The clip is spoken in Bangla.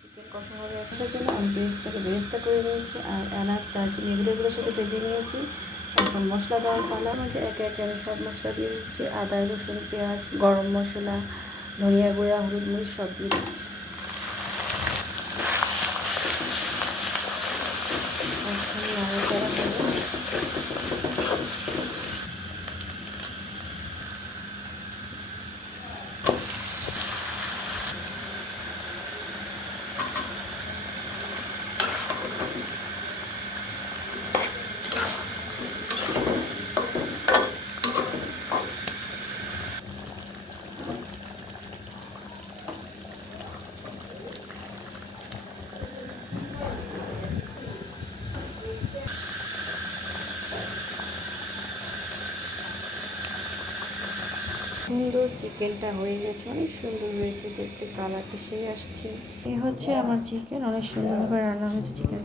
চিকেন কষা হবে আজকের জন্য আমি পেঁয়াজটাকে বেরেস্তা করে নিয়েছি আর এলাচ দারচিনি এগুলোর সাথে ভেজে নিয়েছি। এখন মশলা দেওয়ার পালা। মাঝে একে একে আমি সব মশলা দিয়ে দিচ্ছি। আদা রসুন পেঁয়াজ গরম মশলা ধনিয়া গুঁড়া হলুদ মরিচ সব দিয়ে দিচ্ছি। নাড়াচাড়া করে সুন্দর চিকেনটা হয়ে গেছে, অনেক সুন্দর হয়েছে দেখতে, কালারটা সেই আসছে। এই হচ্ছে আমার চিকেন, অনেক সুন্দরভাবে রান্না হয়েছে চিকেন।